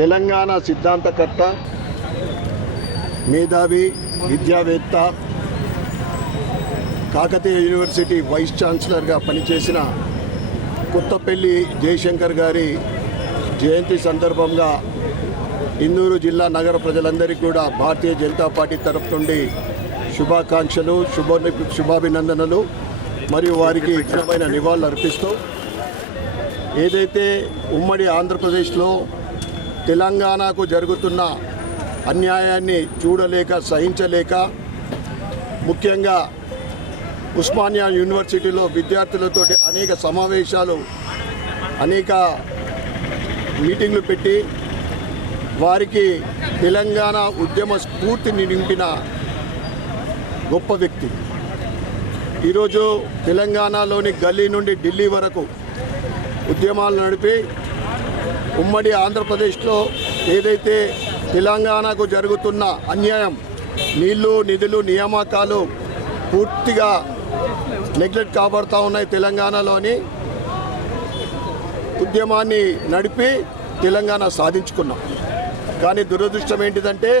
తెలంగాణ సిద్ధాంతకర్త, మేధావి, విద్యావేత్త, Kakatiya university vice ఛాన్సలర్గా పనిచేసిన కొత్తపల్లి జయశంకర్ గారి జయంతి సందర్భంగా ఇందూరు జిల్లా నగర ప్రజలందరికీ కూడా భారతీయ జనతా పార్టీ తరఫు నుండి శుభాకాంక్షలు, శుభాభినందనలు మరియు వారికి ఘనమైన నివాళులు అర్పిస్తూ, ఏదైతే ఉమ్మడి ఆంధ్రప్రదేశ్లో తెలంగాణకు జరుగుతున్న అన్యాయాన్ని చూడలేక, సహించలేక, ముఖ్యంగా ఉస్మానియా యూనివర్సిటీలో విద్యార్థులతోటి అనేక సమావేశాలు, అనేక మీటింగ్లు పెట్టి వారికి తెలంగాణ ఉద్యమ స్ఫూర్తిని నింపిన గొప్ప వ్యక్తి. ఈరోజు తెలంగాణలోని గల్లీ నుండి ఢిల్లీ వరకు ఉద్యమాలు నడిపి ఉమ్మడి ఆంధ్రప్రదేశ్లో ఏదైతే తెలంగాణకు జరుగుతున్న అన్యాయం, నీళ్లు, నిధులు, నియామకాలు పూర్తిగా నెగ్లెక్ట్ కాబడుతూ ఉన్నాయి, తెలంగాణలోని ఉద్యమాన్ని నడిపి తెలంగాణ సాధించుకున్నాం. కానీ దురదృష్టం ఏంటిదంటే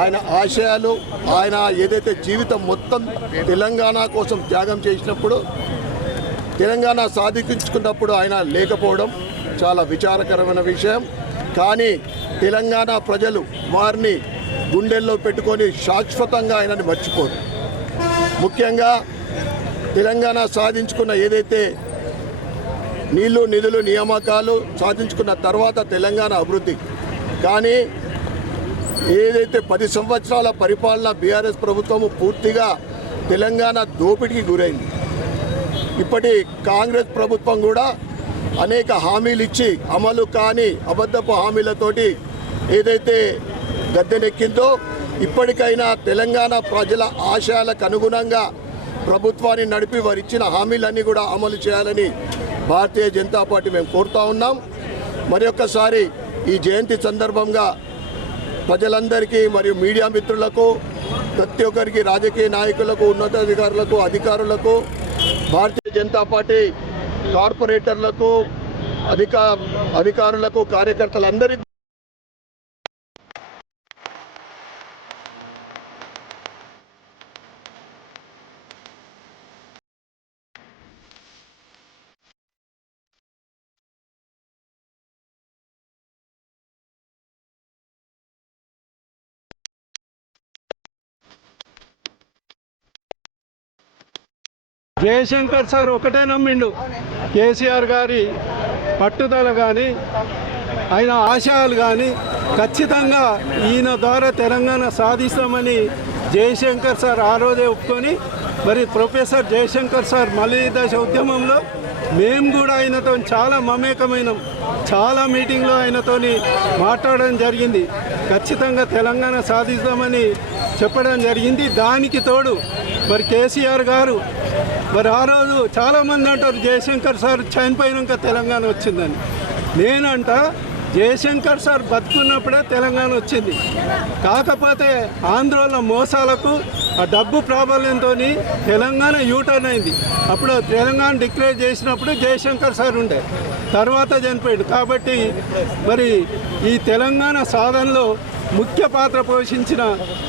ఆయన ఆశయాలు, ఆయన ఏదైతే జీవితం మొత్తం తెలంగాణ కోసం త్యాగం చేసినప్పుడు, తెలంగాణ సాధించుకున్నప్పుడు ఆయన లేకపోవడం చాలా విచారకరమైన విషయం. కానీ తెలంగాణ ప్రజలు వారిని గుండెల్లో పెట్టుకొని శాశ్వతంగా ఆయనని మర్చిపోరు. ముఖ్యంగా తెలంగాణ సాధించుకున్న ఏదైతే నీళ్లు, నిధులు, నియామకాలు సాధించుకున్న తర్వాత తెలంగాణ అభివృద్ధి, కానీ ఏదైతే 10 సంవత్సరాల పరిపాలన బీఆర్ఎస్ ప్రభుత్వము పూర్తిగా తెలంగాణ దోపిడీకి గురైంది. ఇప్పటి కాంగ్రెస్ ప్రభుత్వం కూడా అనేక హామీలు ఇచ్చి అమలు కాని అబద్ధపు హామీలతోటి ఏదైతే గద్దెనెక్కిందో, ఇప్పటికైనా తెలంగాణ ప్రజల ఆశయాలకు అనుగుణంగా ప్రభుత్వాన్ని నడిపి వారు ఇచ్చిన హామీలన్నీ కూడా అమలు చేయాలని భారతీయ జనతా పార్టీ మేము కోరుతూ ఉన్నాం. మరి ఒక్కసారి ఈ జయంతి సందర్భంగా ప్రజలందరికీ మరియు మీడియా మిత్రులకు, ప్రతి ఒక్కరికి, రాజకీయ నాయకులకు, ఉన్నతాధికారులకు, అధికారులకు, భారతీయ జనతా పార్టీ కార్పొరేటర్లకు, అధికారులకు, కార్యకర్తలందరికీ జయశంకర్ సార్ ఒకటే నమ్మిండు, కేసీఆర్ గారి పట్టుదల కానీ ఆయన ఆశయాలు కానీ ఖచ్చితంగా ఈయన ద్వారా తెలంగాణ సాధిస్తామని జయశంకర్ సార్ ఆ రోజే ఒప్పుకొని, మరి ప్రొఫెసర్ జయశంకర్ సార్ మళ్ళీ దశ ఉద్యమంలో మేము కూడా ఆయనతో చాలా మమేకమైనాం. చాలా మీటింగ్లో ఆయనతో మాట్లాడడం జరిగింది. ఖచ్చితంగా తెలంగాణ సాధిస్తామని చెప్పడం జరిగింది. దానికి తోడు మరి కేసీఆర్ గారు మరి ఆ రోజు చాలామంది అంటారు జయశంకర్ సార్ చనిపోయినాక తెలంగాణ వచ్చిందని. నేనంట జయశంకర్ సార్ బతుకున్నప్పుడే తెలంగాణ వచ్చింది. కాకపోతే ఆంధ్రోళ మోసాలకు, ఆ డబ్బు ప్రాబల్యంతో తెలంగాణ యూటర్న్ అయింది. అప్పుడు తెలంగాణ డిక్లేర్ చేసినప్పుడు జయశంకర్ సార్ ఉండే, తర్వాత చనిపోయాడు. కాబట్టి మరి ఈ తెలంగాణ సాధనలో ముఖ్య పాత్ర పోషించిన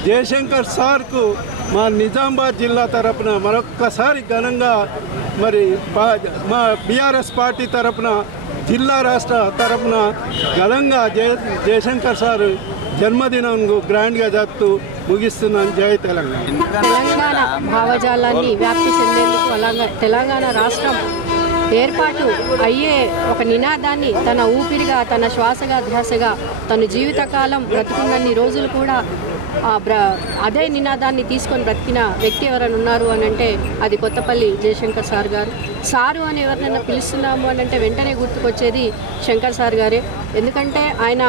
జయశంకర్ సార్కు మా నిజామాబాద్ జిల్లా తరపున మరొక్కసారి ఘనంగా, మరి మా బీఆర్ఎస్ పార్టీ తరపున, జిల్లా రాష్ట్ర తరపున ఘనంగా జయశంకర్ సార్ జన్మదినం గ్రాండ్గా జరుపుతూ ముగిస్తున్నాను. జై తెలంగాణ. తెలంగాణ భావజాలాన్ని వ్యాప్తి చెందేందుకు, అలాగే తెలంగాణ రాష్ట్రం ఏర్పాటు అయ్యే ఒక నినాదాన్ని తన ఊపిరిగా, తన శ్వాసగా, ధ్యాసగా తన జీవితకాలం బ్రతుకున్నన్ని రోజులు కూడా అదే నినాదాన్ని తీసుకొని బ్రతికిన వ్యక్తి ఎవరైనా ఉన్నారు అని అంటే అది కొత్తపల్లి జయశంకర్ సార్ గారు. సారు అని ఎవరినైనా పిలుస్తున్నాము అని అంటే వెంటనే గుర్తుకొచ్చేది శంకర్ సార్ గారే. ఎందుకంటే ఆయన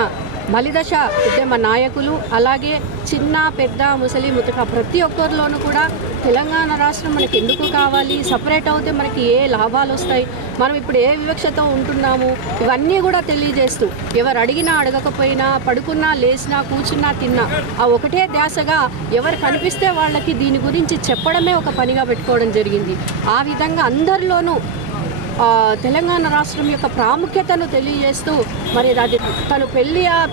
మలిదశ ఉద్యమ నాయకులు, అలాగే చిన్న పెద్ద ముసలి ముతక ప్రతి ఒక్కరిలోనూ కూడా తెలంగాణ రాష్ట్రం మనకి ఎందుకు కావాలి, సపరేట్ అవుతే మనకి ఏ లాభాలు వస్తాయి, మనం ఇప్పుడు ఏ వివక్షతో ఉంటున్నాము, ఇవన్నీ కూడా తెలియజేస్తూ ఎవరు అడిగినా అడగకపోయినా, పడుకున్నా లేచినా కూర్చున్నా తిన్నా ఆ ఒకటే ధ్యాసగా ఎవరు కనిపిస్తే వాళ్ళకి దీని గురించి చెప్పడమే ఒక పనిగా పెట్టుకోవడం జరిగింది. ఆ విధంగా అందరిలోనూ తెలంగాణ రాష్ట్రం యొక్క ప్రాముఖ్యతను తెలియజేస్తూ మరి అది తను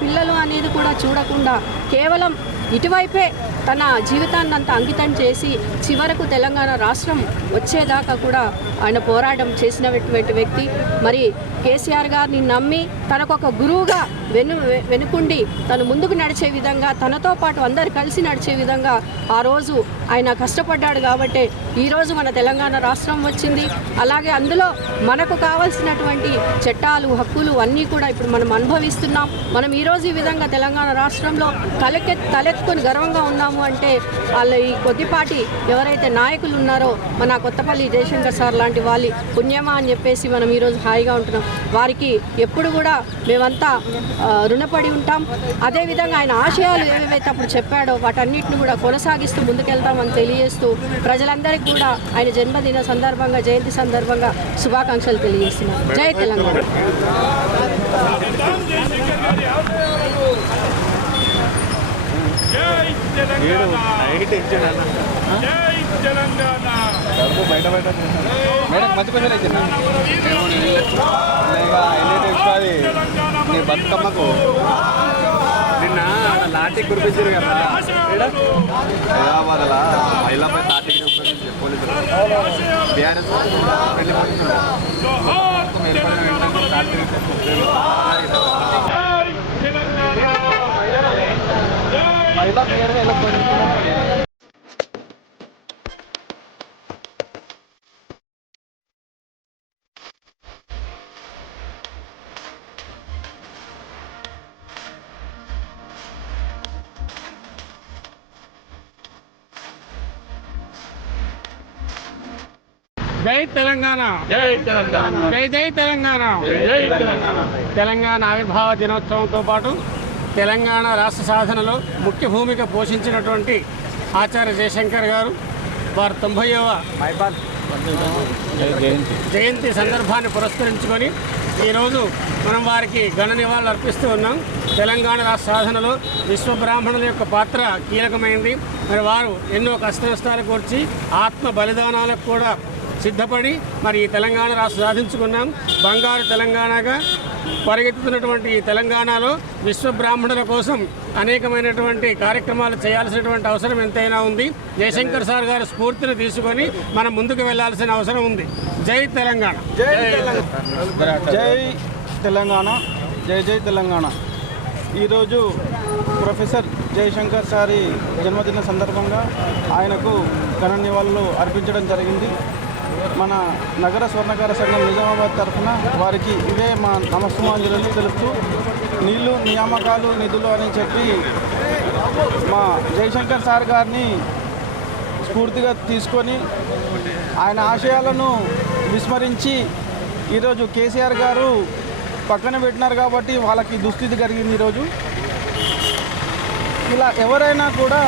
పిల్లలు అనేది కూడా చూడకుండా కేవలం ఇటువైపే తన జీవితాన్ని అంతా అంకితం చేసి చివరకు తెలంగాణ రాష్ట్రం వచ్చేదాకా కూడా ఆయన పోరాటం చేసినటువంటి వ్యక్తి. మరి కేసీఆర్ గారిని నమ్మి తనకొక గురువుగా వెనుకుండి తను ముందుకు నడిచే విధంగా, తనతో పాటు అందరు కలిసి నడిచే విధంగా ఆ రోజు ఆయన కష్టపడ్డాడు. కాబట్టి ఈరోజు మన తెలంగాణ రాష్ట్రం వచ్చింది. అలాగే అందులో మనకు కావాల్సినటువంటి చట్టాలు, హక్కులు అన్నీ కూడా ఇప్పుడు మనం అనుభవిస్తున్నాం. మనం ఈరోజు ఈ విధంగా తెలంగాణ రాష్ట్రంలో తలెత్తుకొని గర్వంగా ఉన్నాము అంటే వాళ్ళ ఈ కొద్దిపాటి ఎవరైతే నాయకులు ఉన్నారో మన కొత్తపల్లి జయశంకర్ సార్ లాంటి వాళ్ళ పుణ్యమా అని చెప్పేసి మనం ఈరోజు హాయిగా ఉంటున్నాం. వారికి ఎప్పుడు కూడా మేమంతా రుణపడి ఉంటాం. అదేవిధంగా ఆయన ఆశయాలు ఏవేవైతే అప్పుడు చెప్పాడో వాటన్నిటిని కూడా కొనసాగిస్తూ ముందుకెళ్తామని తెలియజేస్తూ ప్రజలందరికీ కూడా ఆయన జన్మదిన సందర్భంగా, జయంతి సందర్భంగా శుభాకాంక్షలు తెలియజేస్తున్నాం. జై తెలంగాణ. మేడం మంచి కొంచెం నీ బతుకమ్మకు నిన్న లాఠీ కురిపించారు కదా హైదరాబాద్ మహిళపై లాఠీ పోలీసులు బీఆర్ఎస్ పెళ్లి జై తెలంగాణ, జై తెలంగాణ, జై జై తెలంగాణ, జై తెలంగాణ. తెలంగాణ ఆవిర్భావ దినోత్సవంతో పాటు తెలంగాణ రాష్ట్ర సాధనలో ముఖ్య భూమిక పోషించినటువంటి ఆచార్య జయశంకర్ గారు వారి 90వ జయంతి సందర్భాన్ని పురస్కరించుకొని ఈరోజు మనం వారికి ఘన నివాళులు అర్పిస్తూ ఉన్నాం. తెలంగాణ రాష్ట్ర సాధనలో విశ్వబ్రాహ్మణుల యొక్క పాత్ర కీలకమైంది. మరి వారు ఎన్నో కష్టనష్టాలు కోర్చి ఆత్మ బలిదానాలకు కూడా సిద్ధపడి మరి ఈ తెలంగాణ రాష్ట్రం సాధించుకున్నాం. బంగారు తెలంగాణగా పరిగెత్తుతున్నటువంటి ఈ తెలంగాణలో విశ్వబ్రాహ్మణుల కోసం అనేకమైనటువంటి కార్యక్రమాలు చేయాల్సినటువంటి అవసరం ఎంతైనా ఉంది. జయశంకర్ సార్ గారి స్ఫూర్తిని తీసుకొని మనం ముందుకు వెళ్లాల్సిన అవసరం ఉంది. జై తెలంగాణ, జై తెలంగాణ, జై జై తెలంగాణ. ఈరోజు ప్రొఫెసర్ జయశంకర్ సారి జన్మదిన సందర్భంగా ఆయనకు ఘన నివాళులు అర్పించడం జరిగింది. మన నగర స్వర్ణకార సంఘం నిజామాబాద్ తరఫున వారికి ఇవే మా నమస్సుమాంజలు తెలుపుతూ నీళ్లు, నియామకాలు, నిధులు అని చెప్పి మా జయశంకర్ సార్ గారిని స్ఫూర్తిగా తీసుకొని ఆయన ఆశయాలను విస్మరించి ఈరోజు కేసీఆర్ గారు పక్కన పెట్టినారు కాబట్టి వాళ్ళకి దుస్థితి కలిగింది. ఈరోజు ఇలా ఎవరైనా కూడా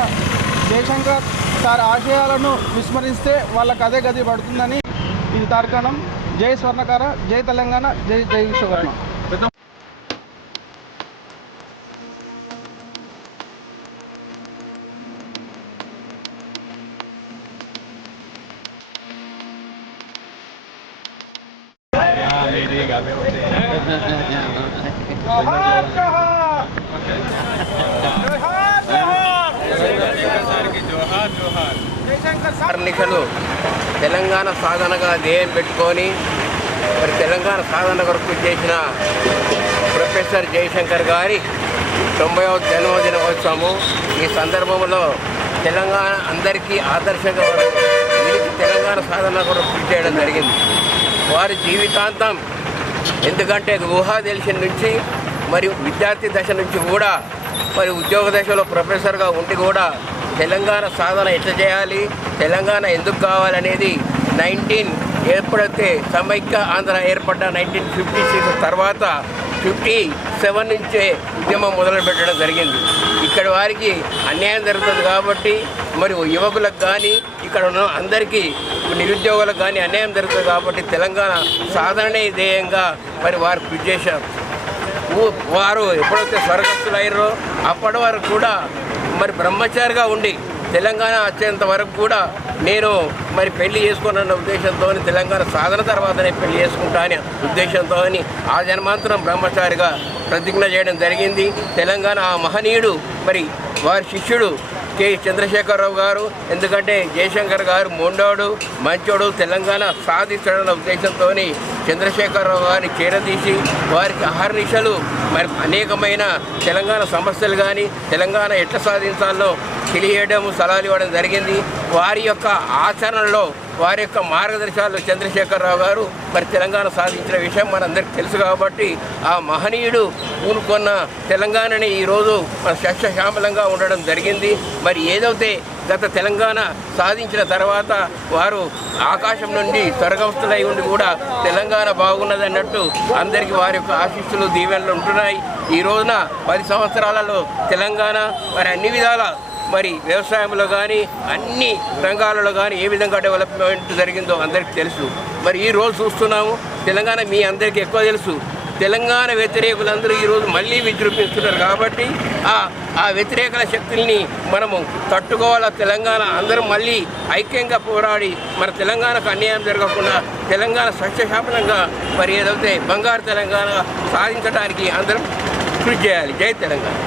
జయశంకర్ సార్ ఆశయాలను విస్మరిస్తే వాళ్ళకి అదే గది పడుతుందని ఇది తార్కాణం. జై స్వర్ణకార, జై తెలంగాణ, జై జై విశ్వకర్మ. కార్మికులు తెలంగాణ సాధనగా ధ్యేయం పెట్టుకొని మరి తెలంగాణ సాధన కొరకు చేసిన ప్రొఫెసర్ జయశంకర్ గారి 90వ జన్మదినోత్సవము. ఈ సందర్భంలో తెలంగాణ అందరికీ ఆదర్శంగా నిలిచి తెలంగాణ సాధన కొరకు కృషి చేయడం జరిగింది. వారి జీవితాంతం, ఎందుకంటే ఊహా తెలిసిన నుంచి మరియు విద్యార్థి దశ నుంచి కూడా మరి ఉద్యోగ దశలో ప్రొఫెసర్గా ఉండి కూడా తెలంగాణ సాధన ఎట్లా చేయాలి, తెలంగాణ ఎందుకు కావాలనేది ఎప్పుడైతే సమైక్య ఆంధ్ర ఏర్పడ్డ 1956 తర్వాత 57 నుంచే ఉద్యమం మొదలు పెట్టడం జరిగింది. ఇక్కడ వారికి అన్యాయం జరుగుతుంది కాబట్టి మరి యువకులకు కానీ ఇక్కడ ఉన్న అందరికీ నిరుద్యోగులకు కానీ అన్యాయం జరుగుతుంది కాబట్టి తెలంగాణ సాధననే ధ్యేయంగా మరి వారు కృషి చేశారు. వారు ఎప్పుడైతే స్వర్గస్థులయ్యారో అప్పటి వరకు కూడా మరి బ్రహ్మచారిగా ఉండి తెలంగాణ వచ్చేంత వరకు కూడా నేను మరి పెళ్లి చేసుకున్న ఉద్దేశంతో తెలంగాణ సాధన తర్వాతనే పెళ్లి చేసుకుంటా అనే ఉద్దేశంతో ఆ జన్మాంతరం బ్రహ్మచారిగా ప్రతిజ్ఞ చేయడం జరిగింది. తెలంగాణ ఆ మహనీయుడు మరి వారి శిష్యుడు కె చంద్రశేఖరరావు గారు, ఎందుకంటే జయశంకర్ గారు మొండోడు మంచోడు తెలంగాణ సాధించడం ఉద్దేశంతో చంద్రశేఖరరావు గారిని చేరదీసి వారికి అహర్నిశలు మరి అనేకమైన తెలంగాణ సమస్యలు కానీ తెలంగాణ ఎట్లా సాధించాలో తెలియడం సలహాలు ఇవ్వడం జరిగింది. వారి యొక్క ఆచరణలో వారి యొక్క మార్గదర్శకాలు చంద్రశేఖరరావు గారు మరి తెలంగాణ సాధించిన విషయం మనందరికీ తెలుసు కాబట్టి ఆ మహనీయుడు పూనుకొన్న తెలంగాణని ఈరోజు మన సస్యశ్యామలంగా ఉండడం జరిగింది. మరి ఏదైతే గత తెలంగాణ సాధించిన తర్వాత వారు ఆకాశం నుండి స్వర్గస్థులై ఉండి కూడా తెలంగాణ బాగున్నదన్నట్టు అందరికీ వారి యొక్క ఆశీస్సులు దీవెనలు ఉంటున్నాయి. ఈ రోజున 10 సంవత్సరాలలో తెలంగాణ మరి అన్ని విధాల మరి వ్యవసాయంలో కానీ అన్ని రంగాలలో కానీ ఏ విధంగా డెవలప్మెంట్ జరిగిందో అందరికీ తెలుసు. మరి ఈరోజు చూస్తున్నాము తెలంగాణ మీ అందరికీ ఎక్కువ తెలుసు. తెలంగాణ వ్యతిరేకులందరూ ఈరోజు మళ్ళీ విజృంభిస్తున్నారు కాబట్టి ఆ వ్యతిరేకల శక్తుల్ని మనము తట్టుకోవాలా. తెలంగాణ అందరం మళ్ళీ ఐక్యంగా పోరాడి మన తెలంగాణకు అన్యాయం జరగకుండా తెలంగాణ సస్యశాపనంగా మరి ఏదైతే బంగారు తెలంగాణ సాధించడానికి అందరం కృషి చేయాలి. జై తెలంగాణ.